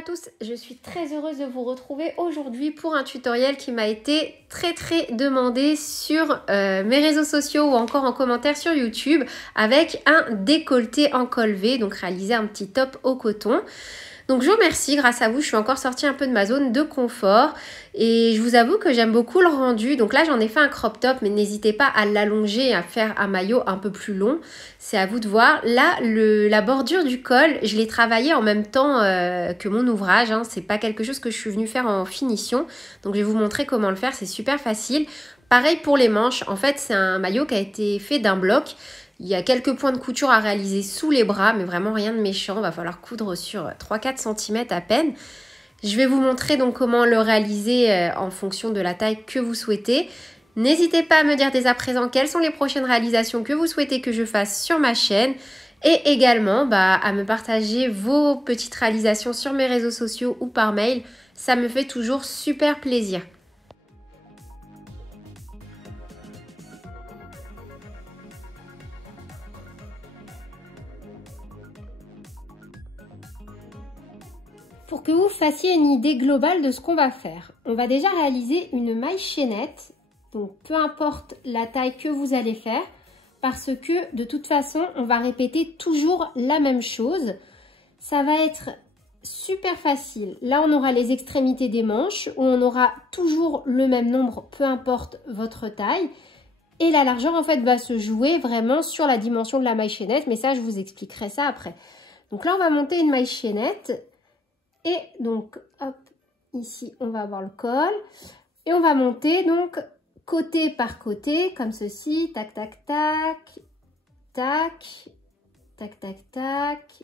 à tous, je suis très heureuse de vous retrouver aujourd'hui pour un tutoriel qui m'a été très demandé sur mes réseaux sociaux ou encore en commentaire sur YouTube avec un décolleté en col V, donc réaliser un petit top au coton. Donc je vous remercie, grâce à vous, je suis encore sortie un peu de ma zone de confort et je vous avoue que j'aime beaucoup le rendu. Donc là, j'en ai fait un crop top, mais n'hésitez pas à l'allonger et à faire un maillot un peu plus long. C'est à vous de voir. Là, la bordure du col, je l'ai travaillé en même temps que mon ouvrage. Hein. C'est pas quelque chose que je suis venue faire en finition. Donc je vais vous montrer comment le faire, c'est super facile. Pareil pour les manches, en fait, c'est un maillot qui a été fait d'un bloc. Il y a quelques points de couture à réaliser sous les bras, mais vraiment rien de méchant. Il va falloir coudre sur 3-4 cm à peine. Je vais vous montrer donc comment le réaliser en fonction de la taille que vous souhaitez. N'hésitez pas à me dire dès à présent quelles sont les prochaines réalisations que vous souhaitez que je fasse sur ma chaîne. Et également à me partager vos petites réalisations sur mes réseaux sociaux ou par mail. Ça me fait toujours super plaisir. Pour que vous fassiez une idée globale de ce qu'on va faire, on va déjà réaliser une maille chaînette, donc peu importe la taille que vous allez faire, parce que de toute façon, on va répéter toujours la même chose. Ça va être super facile. Là, on aura les extrémités des manches, où on aura toujours le même nombre, peu importe votre taille. Et la largeur, en fait, va se jouer vraiment sur la dimension de la maille chaînette, mais ça, je vous expliquerai ça après. Donc là, on va monter une maille chaînette. Et donc, hop, ici, on va avoir le col. Et on va monter donc côté par côté, comme ceci. Tac, tac, tac, tac, tac, tac, tac,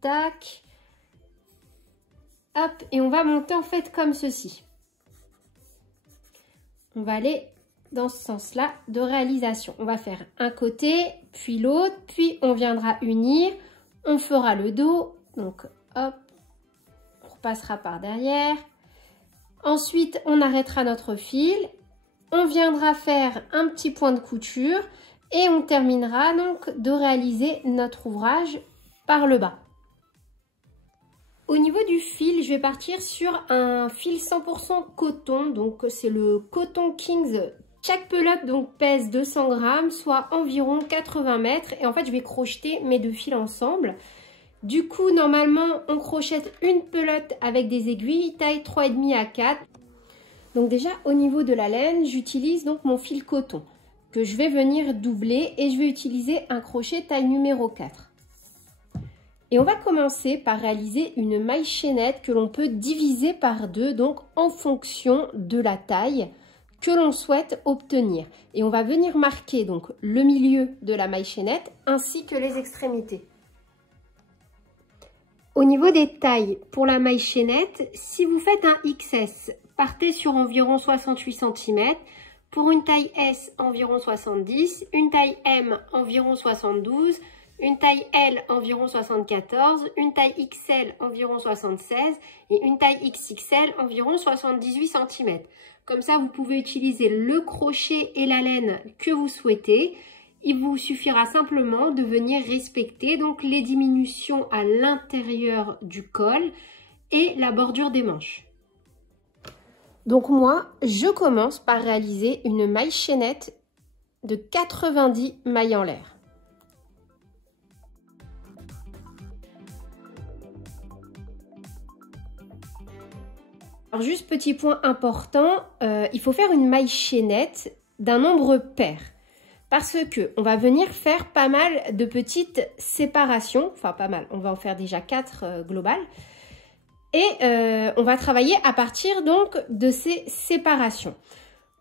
tac. Hop, et on va monter en fait comme ceci. On va aller dans ce sens-là de réalisation. On va faire un côté, puis l'autre, puis on viendra unir. On fera le dos, donc hop. Passera par derrière. Ensuite, on arrêtera notre fil. On viendra faire un petit point de couture et on terminera donc de réaliser notre ouvrage par le bas. Au niveau du fil, je vais partir sur un fil 100% coton. Donc, c'est le Coton Kings. Chaque pelote donc pèse 200 grammes, soit environ 80 mètres. Et en fait, je vais crocheter mes deux fils ensemble. Du coup, normalement, on crochette une pelote avec des aiguilles, taille 3,5 à 4. Donc déjà, au niveau de la laine, j'utilise donc mon fil coton que je vais venir doubler et je vais utiliser un crochet taille numéro 4. Et on va commencer par réaliser une maille chaînette que l'on peut diviser par deux, donc en fonction de la taille que l'on souhaite obtenir. Et on va venir marquer donc le milieu de la maille chaînette ainsi que les extrémités. Au niveau des tailles, pour la maille chaînette, si vous faites un XS, partez sur environ 68 cm. Pour une taille S, environ 70. Une taille M, environ 72. Une taille L, environ 74. Une taille XL, environ 76. Et une taille XXL, environ 78 cm. Comme ça, vous pouvez utiliser le crochet et la laine que vous souhaitez. Il vous suffira simplement de venir respecter donc les diminutions à l'intérieur du col et la bordure des manches. Donc moi, je commence par réaliser une maille chaînette de 90 mailles en l'air. Alors juste petit point important, il faut faire une maille chaînette d'un nombre pair. Parce que on va venir faire pas mal de petites séparations, enfin pas mal, on va en faire déjà 4 globales. Et on va travailler à partir donc de ces séparations.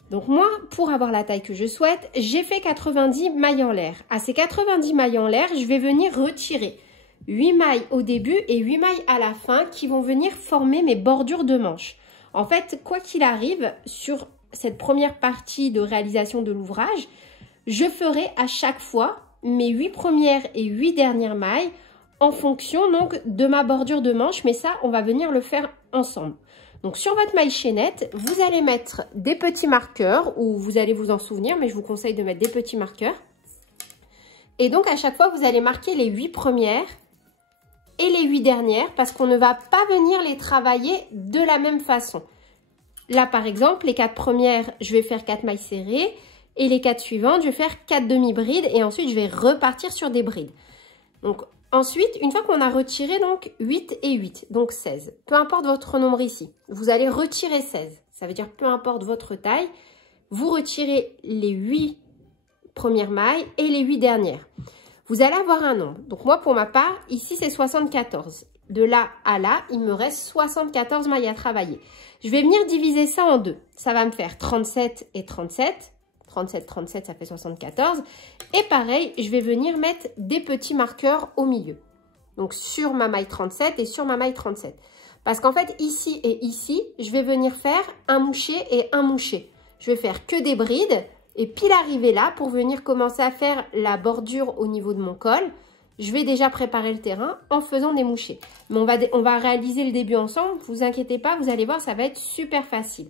Donc moi, pour avoir la taille que je souhaite, j'ai fait 90 mailles en l'air. À ces 90 mailles en l'air, je vais venir retirer 8 mailles au début et 8 mailles à la fin qui vont venir former mes bordures de manches. En fait, quoi qu'il arrive, sur cette première partie de réalisation de l'ouvrage, je ferai à chaque fois mes 8 premières et 8 dernières mailles en fonction donc de ma bordure de manche, mais ça, on va venir le faire ensemble. Donc sur votre maille chaînette, vous allez mettre des petits marqueurs, ou vous allez vous en souvenir, mais je vous conseille de mettre des petits marqueurs. Et donc à chaque fois, vous allez marquer les 8 premières et les 8 dernières parce qu'on ne va pas venir les travailler de la même façon. Là, par exemple, les 4 premières, je vais faire 4 mailles serrées et les 4 suivantes, je vais faire 4 demi-brides et ensuite, je vais repartir sur des brides. Donc, ensuite, une fois qu'on a retiré donc 8 et 8, donc 16, peu importe votre nombre ici, vous allez retirer 16. Ça veut dire peu importe votre taille, vous retirez les 8 premières mailles et les 8 dernières. Vous allez avoir un nombre. Donc moi, pour ma part, ici, c'est 74. De là à là, il me reste 74 mailles à travailler. Je vais venir diviser ça en deux. Ça va me faire 37 et 37. 37, 37, ça fait 74. Et pareil, je vais venir mettre des petits marqueurs au milieu. Donc sur ma maille 37 et sur ma maille 37. Parce qu'en fait, ici et ici, je vais venir faire un moucher et un moucher. Je vais faire que des brides. Et pile arrivé là, pour venir commencer à faire la bordure au niveau de mon col, je vais déjà préparer le terrain en faisant des mouchés. Mais on va réaliser le début ensemble, vous inquiétez pas, vous allez voir, ça va être super facile.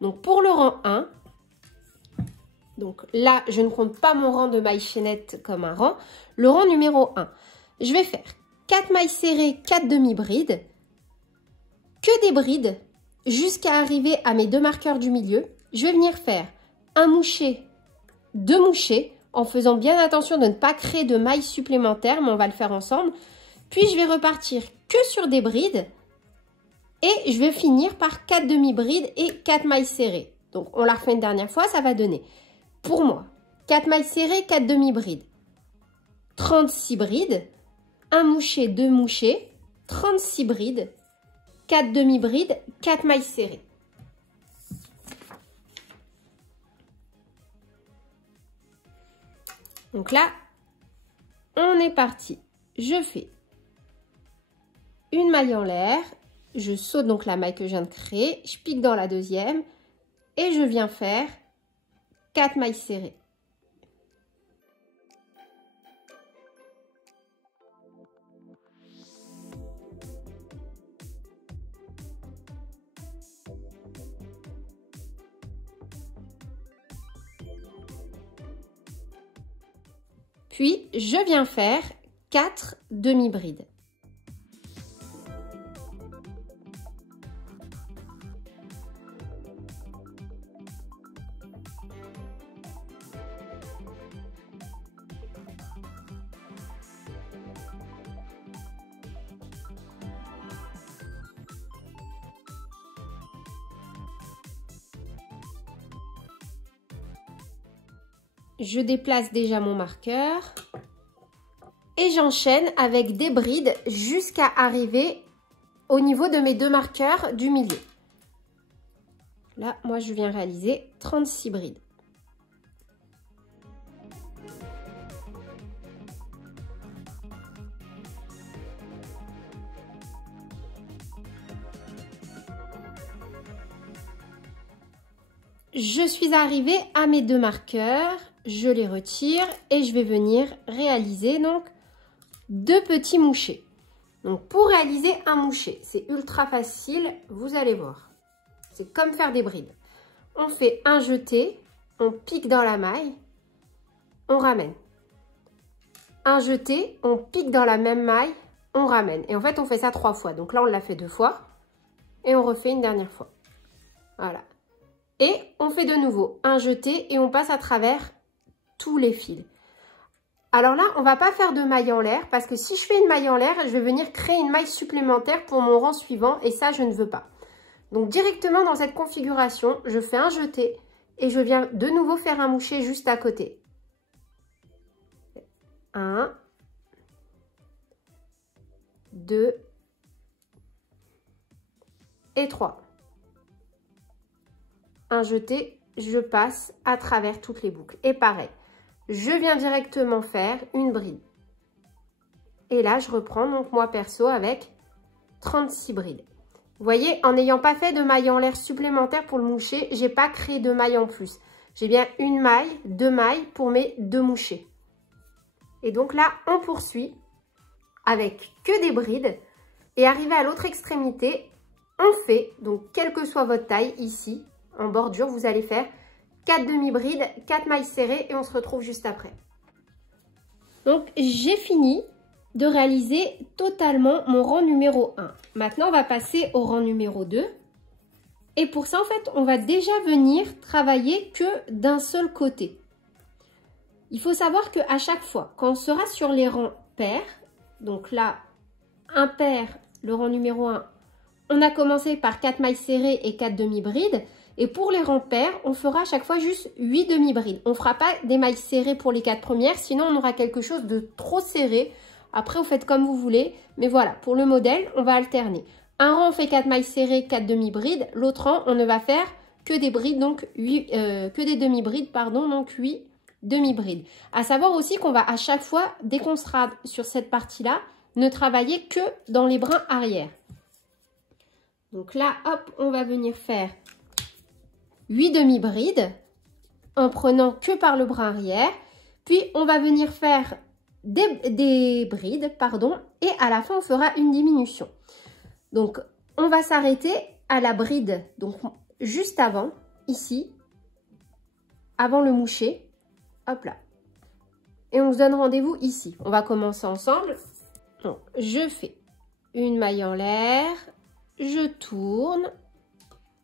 Donc pour le rang 1, donc là, je ne compte pas mon rang de mailles chaînettes comme un rang. Le rang numéro 1, je vais faire 4 mailles serrées, 4 demi-brides, que des brides, jusqu'à arriver à mes 2 marqueurs du milieu. Je vais venir faire un moucher, 2 mouchés, en faisant bien attention de ne pas créer de mailles supplémentaires, mais on va le faire ensemble. Puis, je vais repartir que sur des brides et je vais finir par 4 demi-brides et 4 mailles serrées. Donc, on la refait une dernière fois, ça va donner, pour moi, 4 mailles serrées, 4 demi-brides, 36 brides, 1 moucher, 2 mouchés, 36 brides, 4 demi-brides, 4 mailles serrées. Donc là, on est parti. Je fais une maille en l'air, je saute donc la maille que je viens de créer, je pique dans la deuxième et je viens faire 4 mailles serrées. Puis, je viens faire 4 demi-brides. Je déplace déjà mon marqueur et j'enchaîne avec des brides jusqu'à arriver au niveau de mes 2 marqueurs du milieu. Là, moi, je viens réaliser 36 brides. Je suis arrivée à mes 2 marqueurs, je les retire et je vais venir réaliser donc 2 petits mouchés. Donc pour réaliser un moucher, c'est ultra facile, vous allez voir. C'est comme faire des brides. On fait un jeté, on pique dans la maille, on ramène. Un jeté, on pique dans la même maille, on ramène. Et en fait, on fait ça 3 fois. Donc là, on l'a fait 2 fois et on refait une dernière fois. Voilà. Et on fait de nouveau un jeté et on passe à travers tous les fils. Alors là, on ne va pas faire de maille en l'air parce que si je fais une maille en l'air, je vais venir créer une maille supplémentaire pour mon rang suivant et ça, je ne veux pas. Donc directement dans cette configuration, je fais un jeté et je viens de nouveau faire un moucher juste à côté. 1, 2 et 3. Un jeté, je passe à travers toutes les boucles. Et pareil, je viens directement faire une bride. Et là, je reprends donc moi perso avec 36 brides. Vous voyez, en n'ayant pas fait de maille en l'air supplémentaire pour le moucher, j'ai pas créé de maille en plus. J'ai bien une maille, 2 mailles pour mes 2 mouchés. Et donc là, on poursuit avec que des brides. Et arrivé à l'autre extrémité, on fait, donc quelle que soit votre taille ici, en bordure, vous allez faire 4 demi-brides, 4 mailles serrées et on se retrouve juste après. Donc, j'ai fini de réaliser totalement mon rang numéro 1. Maintenant, on va passer au rang numéro 2. Et pour ça, en fait, on va déjà venir travailler que d'un seul côté. Il faut savoir qu'à chaque fois, quand on sera sur les rangs pairs, donc là, impair, le rang numéro 1, on a commencé par 4 mailles serrées et 4 demi-brides. Et pour les rangs pairs, on fera à chaque fois juste 8 demi-brides. On ne fera pas des mailles serrées pour les 4 premières, sinon on aura quelque chose de trop serré. Après, vous faites comme vous voulez. Mais voilà, pour le modèle, on va alterner. Un rang, on fait 4 mailles serrées, 4 demi-brides. L'autre rang, on ne va faire que des brides, donc que des demi-brides, pardon, donc 8 demi-brides. À savoir aussi qu'on va à chaque fois, dès qu'on sera sur cette partie-là, ne travailler que dans les brins arrière. Donc là, hop, on va venir faire 8 demi-brides en prenant que par le brin arrière. Puis, on va venir faire des brides, pardon, et à la fin, on fera une diminution. Donc, on va s'arrêter à la bride, donc juste avant, ici, avant le moucher. Hop là. Et on se donne rendez-vous ici. On va commencer ensemble. Donc, je fais une maille en l'air, je tourne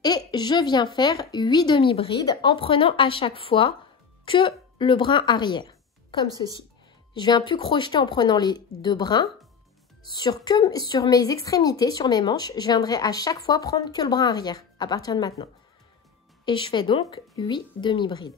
et je viens faire 8 demi-brides en prenant à chaque fois que le brin arrière, comme ceci. Je viens plus crocheter en prenant les deux brins. Sur mes extrémités, sur mes manches, je viendrai à chaque fois prendre que le brin arrière à partir de maintenant. Et je fais donc 8 demi-brides.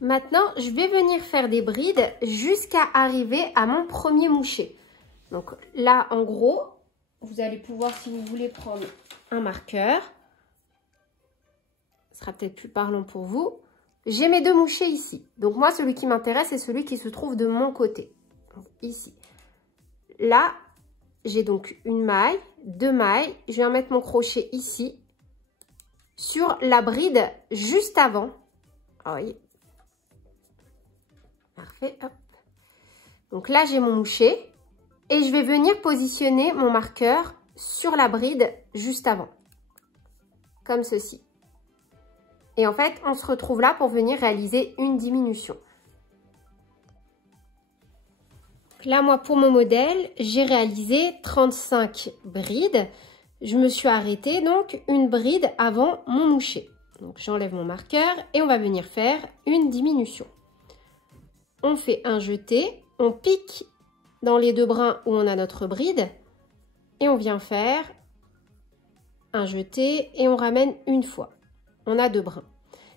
Maintenant, je vais venir faire des brides jusqu'à arriver à mon premier moucher. Donc là, en gros, vous allez pouvoir, si vous voulez, prendre un marqueur. Ce sera peut-être plus parlant pour vous. J'ai mes deux mouchers ici. Donc moi, celui qui m'intéresse, c'est celui qui se trouve de mon côté. Donc, ici. Là, j'ai donc une maille, deux mailles. Je viens mettre mon crochet ici, sur la bride juste avant. Ah, voyez. Parfait, hop. Donc là, j'ai mon moucher et je vais venir positionner mon marqueur sur la bride juste avant, comme ceci. Et en fait, on se retrouve là pour venir réaliser une diminution. Donc là, moi, pour mon modèle, j'ai réalisé 35 brides. Je me suis arrêtée, donc, une bride avant mon moucher. Donc, j'enlève mon marqueur et on va venir faire une diminution. On fait un jeté, on pique dans les deux brins où on a notre bride et on vient faire un jeté et on ramène une fois. On a deux brins.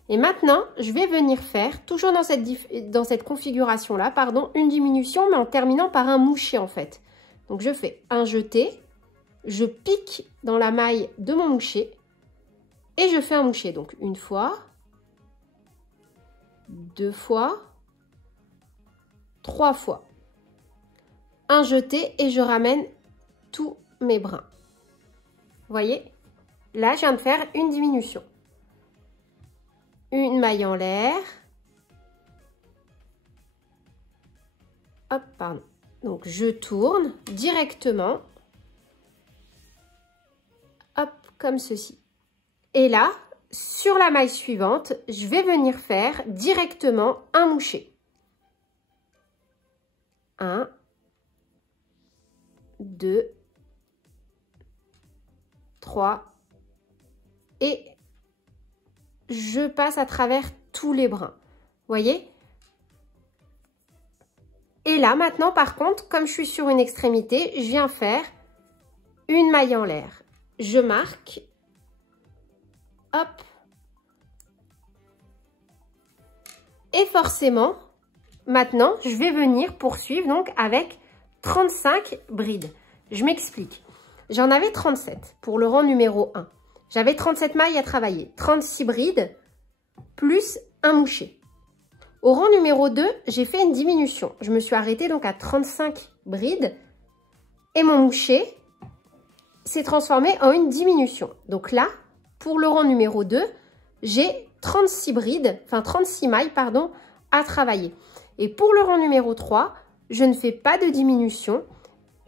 Et maintenant, je vais venir faire, toujours dans cette configuration-là, pardon, une diminution, mais en terminant par un moucher en fait. Donc, je fais un jeté, je pique dans la maille de mon moucher et je fais un moucher. Donc, une fois, deux fois, trois fois. Un jeté et je ramène tous mes brins. Vous voyez? Là, je viens de faire une diminution. Une maille en l'air. Hop, pardon. Donc, je tourne directement. Hop, comme ceci. Et là, sur la maille suivante, je vais venir faire directement un moucher. 1, 2, 3 et je passe à travers tous les brins. Vous voyez? Et là, maintenant, par contre, comme je suis sur une extrémité, je viens faire une maille en l'air. Je marque. Hop. Et forcément, maintenant, je vais venir poursuivre donc avec 35 brides. Je m'explique. j'en avais 37 pour le rang numéro 1. J'avais 37 mailles à travailler, 36 brides, plus un moucher. Au rang numéro 2, j'ai fait une diminution. Je me suis arrêtée donc à 35 brides et mon moucher s'est transformé en une diminution. Donc là, pour le rang numéro 2, j'ai 36 brides, enfin 36 mailles, pardon, à travailler. Et pour le rang numéro 3, je ne fais pas de diminution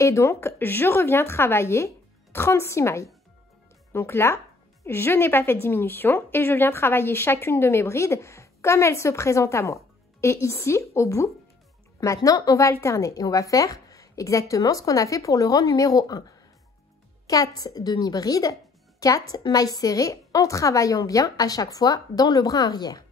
et donc je reviens travailler 36 mailles. Donc là, je n'ai pas fait de diminution et je viens travailler chacune de mes brides comme elles se présentent à moi. Et ici, au bout, maintenant, on va alterner et on va faire exactement ce qu'on a fait pour le rang numéro 1. 4 demi-brides, 4 mailles serrées en travaillant bien à chaque fois dans le brin arrière.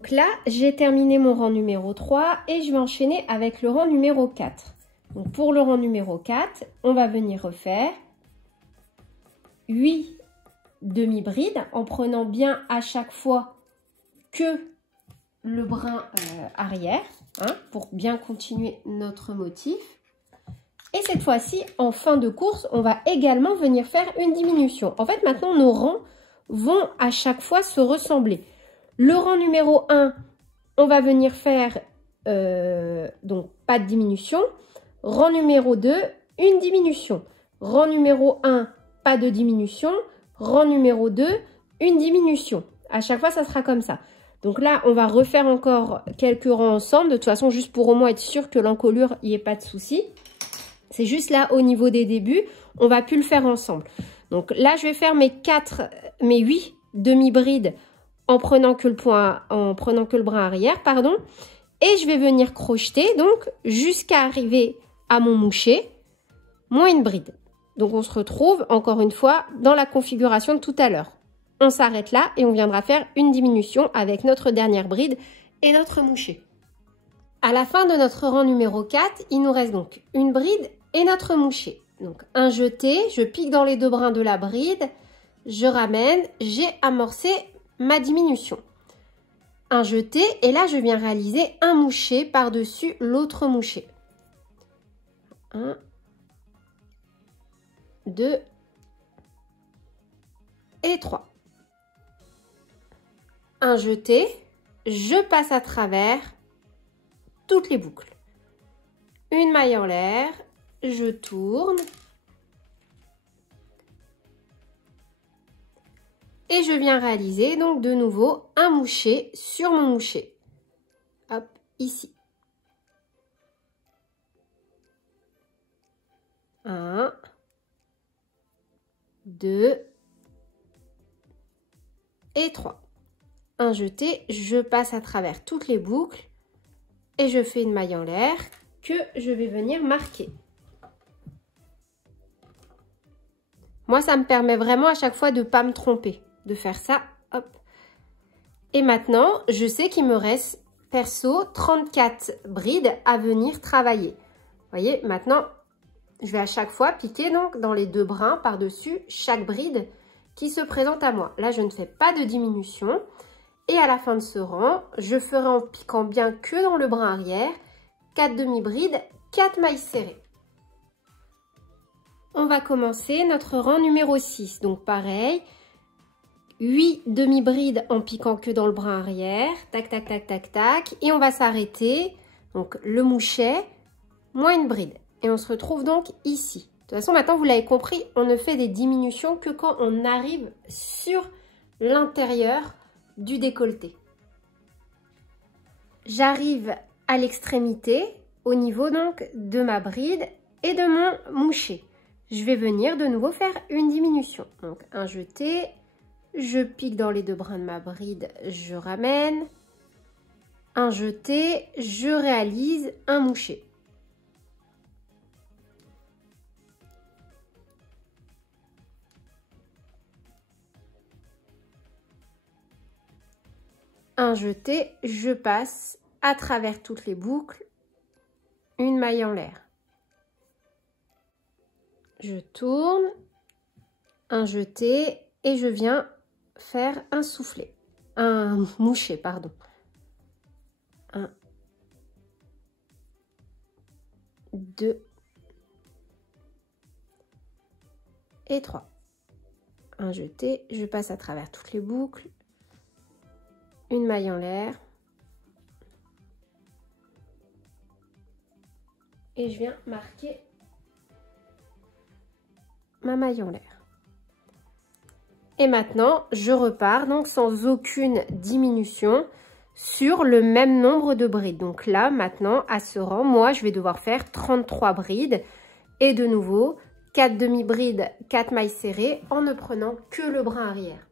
Donc là, j'ai terminé mon rang numéro 3 et je vais enchaîner avec le rang numéro 4. Donc pour le rang numéro 4, on va venir refaire 8 demi-brides en prenant bien à chaque fois que le brin arrière, hein, pour bien continuer notre motif. Et cette fois-ci, en fin de course, on va également venir faire une diminution. En fait, maintenant, nos rangs vont à chaque fois se ressembler. Le rang numéro 1, on va venir faire donc pas de diminution. Rang numéro 2, une diminution. Rang numéro 1, pas de diminution. Rang numéro 2, une diminution. À chaque fois, ça sera comme ça. Donc là, on va refaire encore quelques rangs ensemble. De toute façon, juste pour au moins être sûr que l'encolure, il n'y ait pas de souci. C'est juste là, au niveau des débuts, on va plus le faire ensemble. Donc là, je vais faire mes 8 demi-brides en prenant que le brin arrière, pardon. Et je vais venir crocheter, donc, jusqu'à arriver à mon moucher, moins une bride. Donc, on se retrouve, encore une fois, dans la configuration de tout à l'heure. On s'arrête là et on viendra faire une diminution avec notre dernière bride et notre moucher. À la fin de notre rang numéro 4, il nous reste donc une bride et notre moucher. Donc un jeté, je pique dans les deux brins de la bride, je ramène, j'ai amorcé ma diminution. Un jeté et là je viens réaliser un moucher par-dessus l'autre moucher. 1, 2 et 3. Un jeté, je passe à travers toutes les boucles. Une maille en l'air, je tourne et je viens réaliser donc de nouveau un moucher sur mon moucher. Hop, ici. 1, 2 et 3. Un jeté, je passe à travers toutes les boucles et je fais une maille en l'air que je vais venir marquer. Moi, ça me permet vraiment à chaque fois de ne pas me tromper, de faire ça, hop. Et maintenant, je sais qu'il me reste perso 34 brides à venir travailler. Vous voyez, maintenant, je vais à chaque fois piquer donc dans les deux brins par-dessus chaque bride qui se présente à moi. Là, je ne fais pas de diminution. Et à la fin de ce rang, je ferai en piquant bien que dans le brin arrière, 4 demi-brides, 4 mailles serrées. On va commencer notre rang numéro 6. Donc pareil, 8 demi-brides en piquant que dans le brin arrière. Tac, tac, tac, tac, tac. Et on va s'arrêter. Donc le mouchet, moins une bride. Et on se retrouve donc ici. De toute façon, maintenant, vous l'avez compris, on ne fait des diminutions que quand on arrive sur l'intérieur du décolleté. J'arrive à l'extrémité au niveau donc de ma bride et de mon moucher. Je vais venir de nouveau faire une diminution. Donc un jeté, je pique dans les deux brins de ma bride, je ramène. Un jeté, je réalise un moucher. Un jeté, je passe à travers toutes les boucles, une maille en l'air. Je tourne, un jeté et je viens faire un soufflet, un moucher, pardon. 1, 2 et 3. Un jeté, je passe à travers toutes les boucles. Une maille en l'air. Et je viens marquer ma maille en l'air. Et maintenant, je repars donc sans aucune diminution sur le même nombre de brides. Donc là, maintenant, à ce rang, moi, je vais devoir faire 33 brides. Et de nouveau, 4 demi-brides, 4 mailles serrées en ne prenant que le brin arrière.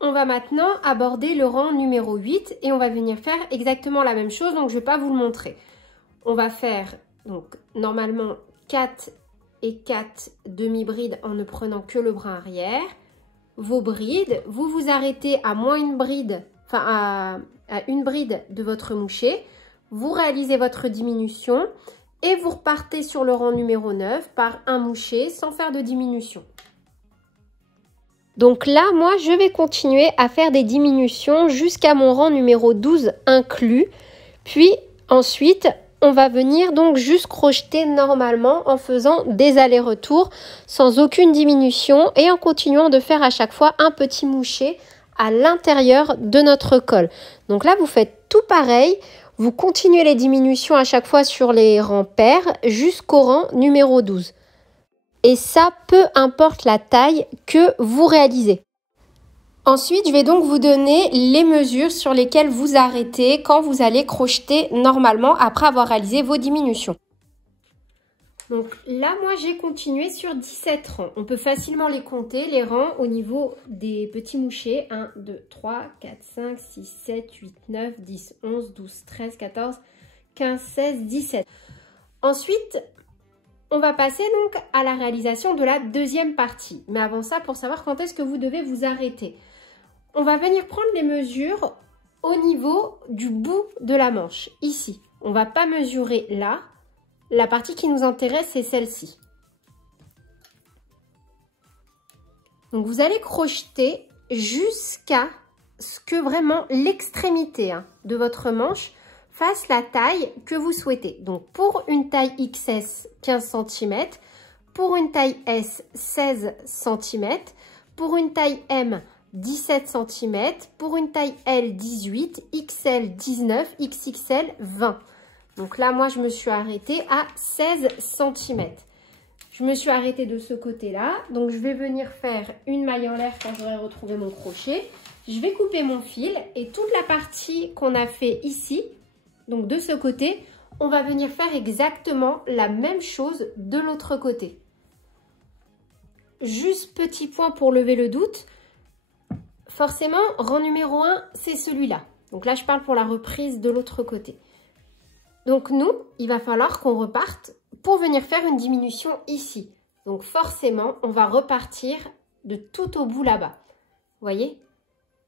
On va maintenant aborder le rang numéro 8 et on va venir faire exactement la même chose. Donc, je ne vais pas vous le montrer. On va faire donc normalement 4 et 4 demi-brides en ne prenant que le brin arrière. Vos brides, vous vous arrêtez à moins une bride, enfin à une bride de votre moucher. Vous réalisez votre diminution et vous repartez sur le rang numéro 9 par un moucher sans faire de diminution. Donc là, moi, je vais continuer à faire des diminutions jusqu'à mon rang numéro 12 inclus. Puis ensuite, on va venir donc juste crocheter normalement en faisant des allers-retours sans aucune diminution et en continuant de faire à chaque fois un petit moucher à l'intérieur de notre col. Donc là, vous faites tout pareil. Vous continuez les diminutions à chaque fois sur les rangs pairs jusqu'au rang numéro 12. Et ça, peu importe la taille que vous réalisez. Ensuite, je vais donc vous donner les mesures sur lesquelles vous arrêtez quand vous allez crocheter normalement après avoir réalisé vos diminutions. Donc là, moi, j'ai continué sur 17 rangs. On peut facilement les compter, les rangs au niveau des petits mouchers. 1, 2, 3, 4, 5, 6, 7, 8, 9, 10, 11, 12, 13, 14, 15, 16, 17. Ensuite, on va passer donc à la réalisation de la deuxième partie. Mais avant ça, pour savoir quand est-ce que vous devez vous arrêter, on va venir prendre les mesures au niveau du bout de la manche, ici. On ne va pas mesurer là. La partie qui nous intéresse, c'est celle-ci. Donc, vous allez crocheter jusqu'à ce que vraiment l'extrémité de votre manche fasse la taille que vous souhaitez. Donc, pour une taille XS, 15 cm. Pour une taille S, 16 cm. Pour une taille M, 17 cm. Pour une taille L, 18. XL, 19. XXL, 20. Donc là, moi, je me suis arrêtée à 16 cm. Je me suis arrêtée de ce côté-là. Donc, je vais venir faire une maille en l'air quand j'aurai retrouvé mon crochet. Je vais couper mon fil et toute la partie qu'on a fait ici, donc de ce côté, on va venir faire exactement la même chose de l'autre côté. Juste petit point pour lever le doute. Forcément, rang numéro 1, c'est celui-là. Donc là, je parle pour la reprise de l'autre côté. Donc nous, il va falloir qu'on reparte pour venir faire une diminution ici. Donc forcément, on va repartir de tout au bout là-bas. Vous voyez?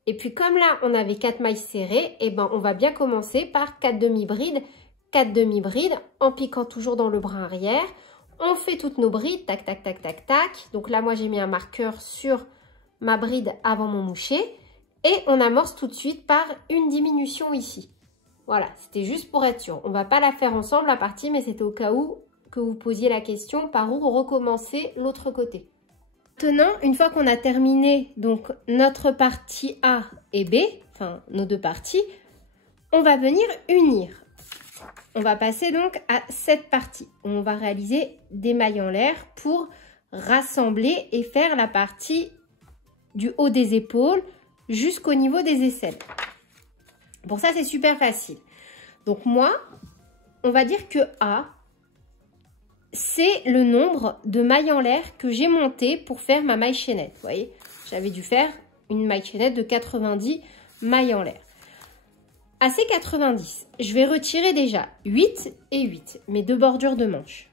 Et puis comme là, on avait 4 mailles serrées, et ben on va bien commencer par 4 demi-brides. 4 demi-brides en piquant toujours dans le brin arrière. On fait toutes nos brides, tac, tac, tac, tac, tac. Donc là, moi, j'ai mis un marqueur sur ma bride avant mon moucher. Et on amorce tout de suite par une diminution ici. Voilà, c'était juste pour être sûr. On ne va pas la faire ensemble, la partie, mais c'était au cas où que vous posiez la question par où recommencer l'autre côté. Maintenant, une fois qu'on a terminé donc notre partie A et B, enfin nos deux parties, on va venir unir. On va passer donc à cette partie. On va réaliser des mailles en l'air pour rassembler et faire la partie du haut des épaules jusqu'au niveau des aisselles. Pour ça, c'est super facile. Donc moi, on va dire que A, c'est le nombre de mailles en l'air que j'ai monté pour faire ma maille chaînette. Vous voyez, j'avais dû faire une maille chaînette de 90 mailles en l'air. À ces 90, je vais retirer déjà 8 et 8, mes deux bordures de manches.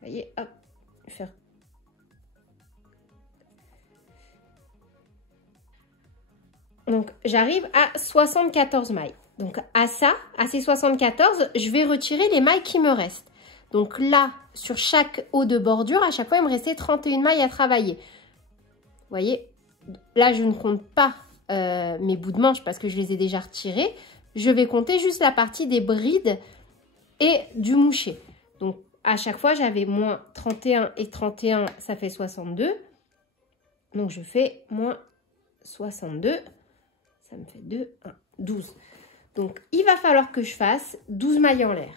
Vous voyez, hop, je vais faire. Donc, j'arrive à 74 mailles. Donc, à ça, à ces 74, je vais retirer les mailles qui me restent. Donc là, sur chaque haut de bordure, à chaque fois, il me restait 31 mailles à travailler. Vous voyez, là, je ne compte pas mes bouts de manche parce que je les ai déjà retirés. Je vais compter juste la partie des brides et du moucher. Donc, à chaque fois, j'avais moins 31 et 31, ça fait 62. Donc, je fais moins 62. Ça me fait 2, 1, 12. Donc, il va falloir que je fasse 12 mailles en l'air.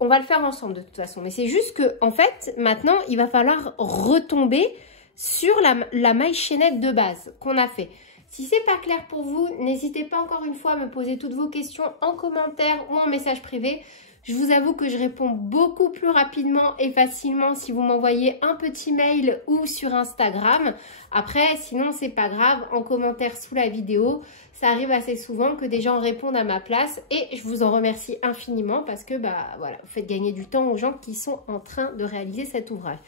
On va le faire ensemble de toute façon. Mais c'est juste que, en fait, maintenant, il va falloir retomber sur la maille chaînette de base qu'on a fait. Si c'est pas clair pour vous, n'hésitez pas encore une fois à me poser toutes vos questions en commentaire ou en message privé. Je vous avoue que je réponds beaucoup plus rapidement et facilement si vous m'envoyez un petit mail ou sur Instagram. Après, sinon, c'est pas grave, en commentaire sous la vidéo, ça arrive assez souvent que des gens répondent à ma place et je vous en remercie infiniment parce que voilà, vous faites gagner du temps aux gens qui sont en train de réaliser cet ouvrage.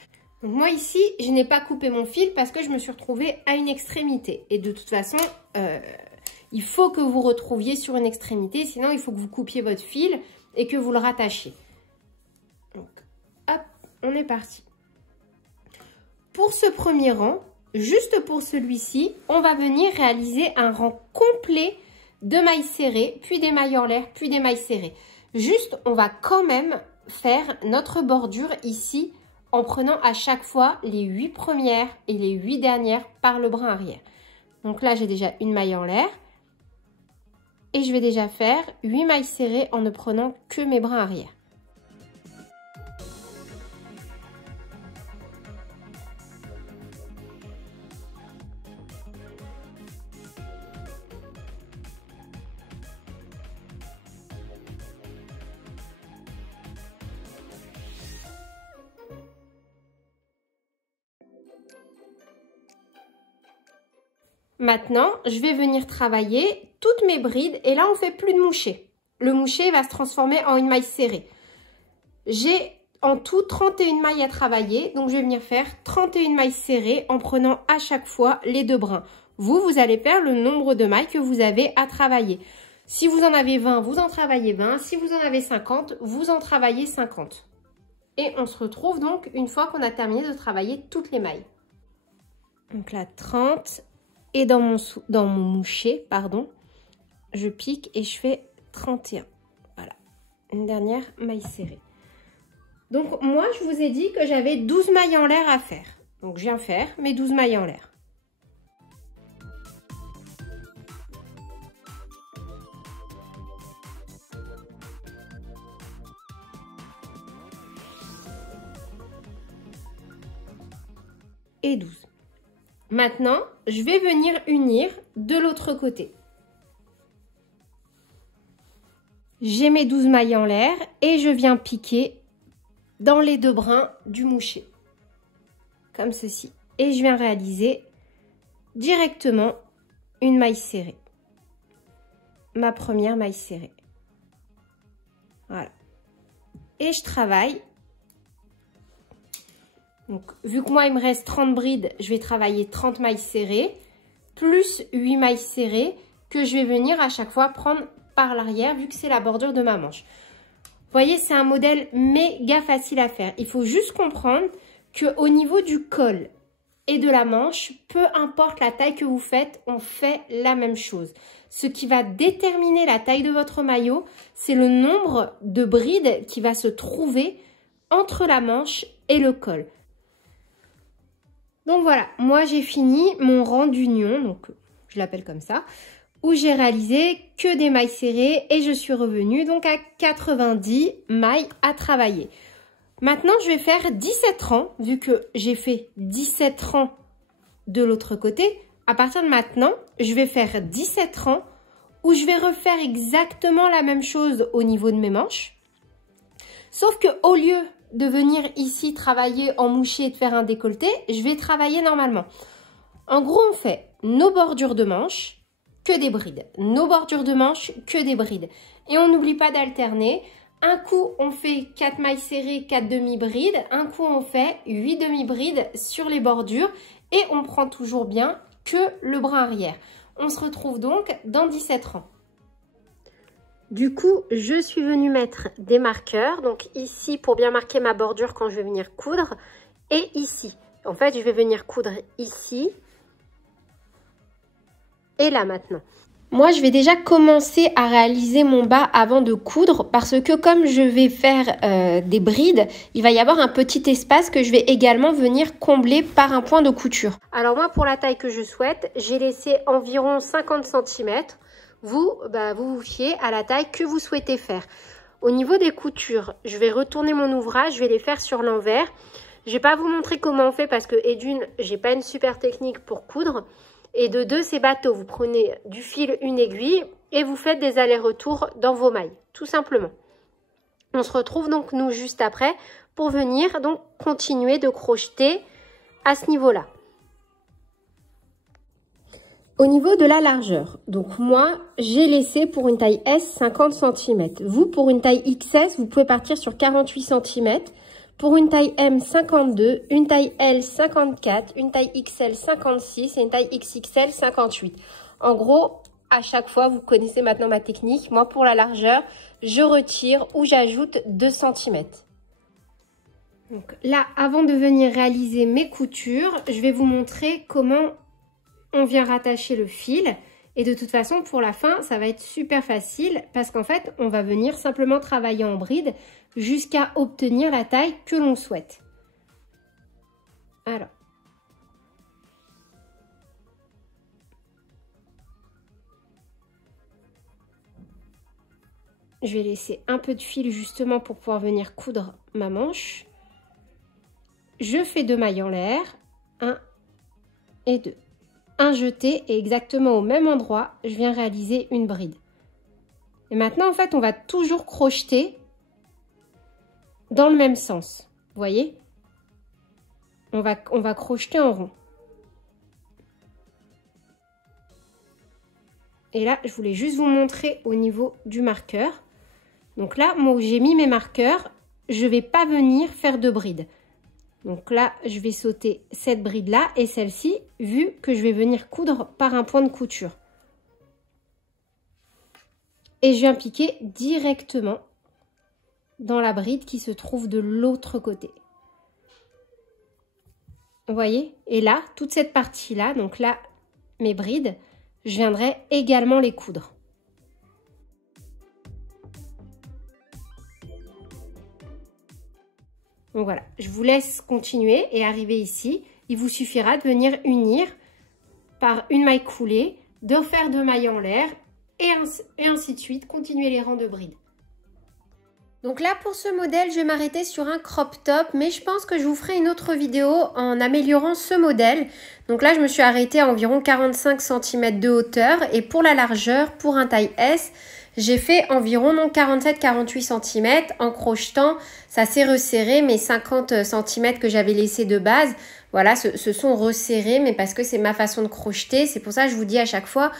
Donc moi ici, je n'ai pas coupé mon fil parce que je me suis retrouvée à une extrémité. Et de toute façon, il faut que vous retrouviez sur une extrémité, sinon il faut que vous coupiez votre fil et que vous le rattachiez. Donc, hop, on est parti. Pour ce premier rang, juste pour celui-ci, on va venir réaliser un rang complet de mailles serrées, puis des mailles en l'air, puis des mailles serrées. Juste, on va quand même faire notre bordure ici en prenant à chaque fois les 8 premières et les 8 dernières par le brin arrière. Donc là, j'ai déjà une maille en l'air. Et je vais déjà faire 8 mailles serrées en ne prenant que mes brins arrière. Maintenant, je vais venir travailler toutes mes brides et là, on ne fait plus de moucher. Le moucher va se transformer en une maille serrée. J'ai en tout 31 mailles à travailler, donc je vais venir faire 31 mailles serrées en prenant à chaque fois les 2 brins. Vous allez faire le nombre de mailles que vous avez à travailler. Si vous en avez 20, vous en travaillez 20. Si vous en avez 50, vous en travaillez 50. Et on se retrouve donc une fois qu'on a terminé de travailler toutes les mailles. Donc là, 30. Et dans mon moucher, pardon, je pique et je fais 31. Voilà, une dernière maille serrée. Donc moi, je vous ai dit que j'avais 12 mailles en l'air à faire. Donc je viens faire mes 12 mailles en l'air. Et 12. Maintenant, je vais venir unir de l'autre côté. J'ai mes 12 mailles en l'air et je viens piquer dans les 2 brins du moucher. Comme ceci. Et je viens réaliser directement une maille serrée. Ma première maille serrée. Voilà. Et je travaille. Donc, vu que moi, il me reste 30 brides, je vais travailler 30 mailles serrées, plus 8 mailles serrées que je vais venir à chaque fois prendre par l'arrière, vu que c'est la bordure de ma manche. Vous voyez, c'est un modèle méga facile à faire. Il faut juste comprendre qu'au niveau du col et de la manche, peu importe la taille que vous faites, on fait la même chose. Ce qui va déterminer la taille de votre maillot, c'est le nombre de brides qui va se trouver entre la manche et le col. Donc voilà, moi j'ai fini mon rang d'union, donc je l'appelle comme ça, où j'ai réalisé que des mailles serrées et je suis revenue donc à 90 mailles à travailler. Maintenant, je vais faire 17 rangs, vu que j'ai fait 17 rangs de l'autre côté. À partir de maintenant, je vais faire 17 rangs où je vais refaire exactement la même chose au niveau de mes manches. Sauf que au lieu de venir ici travailler en moucher et de faire un décolleté, je vais travailler normalement. En gros, on fait nos bordures de manches, que des brides. Nos bordures de manches, que des brides. Et on n'oublie pas d'alterner. Un coup, on fait 4 mailles serrées, 4 demi-brides. Un coup, on fait 8 demi-brides sur les bordures. Et on prend toujours bien que le brin arrière. On se retrouve donc dans 17 rangs. Du coup, je suis venue mettre des marqueurs. Donc ici, pour bien marquer ma bordure quand je vais venir coudre. Et ici. En fait, je vais venir coudre ici. Et là maintenant. Moi, je vais déjà commencer à réaliser mon bas avant de coudre parce que comme je vais faire des brides, il va y avoir un petit espace que je vais également venir combler par un point de couture. Alors moi, pour la taille que je souhaite, j'ai laissé environ 50 cm. Vous vous fiez à la taille que vous souhaitez faire. Au niveau des coutures, je vais retourner mon ouvrage, je vais les faire sur l'envers. Je ne vais pas vous montrer comment on fait parce que, et d'une, j'ai pas une super technique pour coudre. Et de deux, c'est bateau. Vous prenez du fil, une aiguille et vous faites des allers-retours dans vos mailles, tout simplement. On se retrouve donc, nous, juste après pour venir donc continuer de crocheter à ce niveau-là. Au niveau de la largeur, donc moi, j'ai laissé pour une taille S 50 cm. Vous, pour une taille XS, vous pouvez partir sur 48 cm. Pour une taille M, 52, une taille L, 54, une taille XL, 56 et une taille XXL, 58. En gros, à chaque fois, vous connaissez maintenant ma technique. Moi, pour la largeur, je retire ou j'ajoute 2 cm. Donc là, avant de venir réaliser mes coutures, je vais vous montrer comment on vient rattacher le fil. Et de toute façon, pour la fin, ça va être super facile parce qu'en fait, on va venir simplement travailler en bride jusqu'à obtenir la taille que l'on souhaite. Alors. Je vais laisser un peu de fil justement pour pouvoir venir coudre ma manche. Je fais 2 mailles en l'air. 1 et 2. Un jeté et exactement au même endroit, je viens réaliser une bride. Et maintenant, en fait, on va toujours crocheter dans le même sens. Vous voyez? On va crocheter en rond. Et là, je voulais juste vous montrer au niveau du marqueur. Donc là, moi, où j'ai mis mes marqueurs, je ne vais pas venir faire de bride. Donc là, je vais sauter cette bride-là et celle-ci, vu que je vais venir coudre par un point de couture. Et je viens piquer directement dans la bride qui se trouve de l'autre côté. Vous voyez? Et là, toute cette partie-là, donc là, mes brides, je viendrai également les coudre. Donc voilà, je vous laisse continuer et arriver ici. Il vous suffira de venir unir par une maille coulée, de faire 2 mailles en l'air et ainsi de suite, continuer les rangs de brides. Donc là, pour ce modèle, je vais m'arrêter sur un crop top, mais je pense que je vous ferai une autre vidéo en améliorant ce modèle. Donc là, je me suis arrêtée à environ 45 cm de hauteur et pour la largeur, pour un taille S, j'ai fait environ 47-48 cm en crochetant. Ça s'est resserré, mes 50 cm que j'avais laissé de base, voilà, se sont resserrés, mais parce que c'est ma façon de crocheter. C'est pour ça que je vous dis à chaque fois,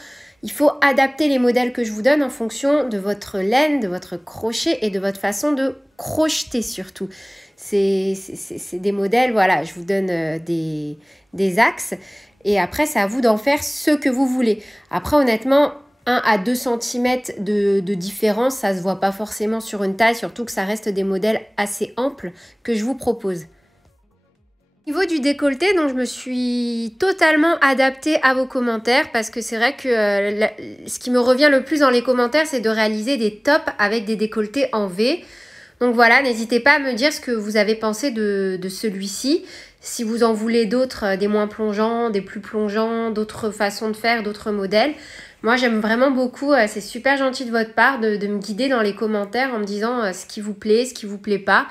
il faut adapter les modèles que je vous donne en fonction de votre laine, de votre crochet et de votre façon de crocheter surtout. C'est des modèles, voilà, je vous donne des axes et après c'est à vous d'en faire ce que vous voulez. Après honnêtement, 1 à 2 cm de différence, ça ne se voit pas forcément sur une taille, surtout que ça reste des modèles assez amples que je vous propose. Au niveau du décolleté, donc je me suis totalement adaptée à vos commentaires parce que c'est vrai que ce qui me revient le plus dans les commentaires, c'est de réaliser des tops avec des décolletés en V. Donc voilà, n'hésitez pas à me dire ce que vous avez pensé de celui-ci. Si vous en voulez d'autres, des moins plongeants, des plus plongeants, d'autres façons de faire, d'autres modèles. Moi, j'aime vraiment beaucoup, c'est super gentil de votre part de me guider dans les commentaires en me disant ce qui vous plaît, ce qui vous plaît pas.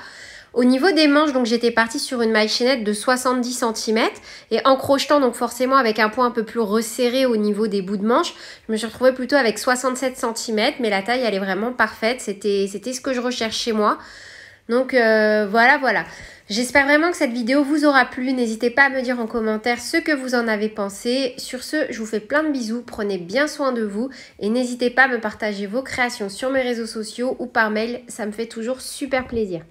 Au niveau des manches, donc j'étais partie sur une maille chaînette de 70 cm et en crochetant donc forcément avec un point un peu plus resserré au niveau des bouts de manche, je me suis retrouvée plutôt avec 67 cm, mais la taille elle est vraiment parfaite, c'était ce que je recherchais moi. Donc voilà. J'espère vraiment que cette vidéo vous aura plu. N'hésitez pas à me dire en commentaire ce que vous en avez pensé. Sur ce, je vous fais plein de bisous. Prenez bien soin de vous. Et n'hésitez pas à me partager vos créations sur mes réseaux sociaux ou par mail. Ça me fait toujours super plaisir.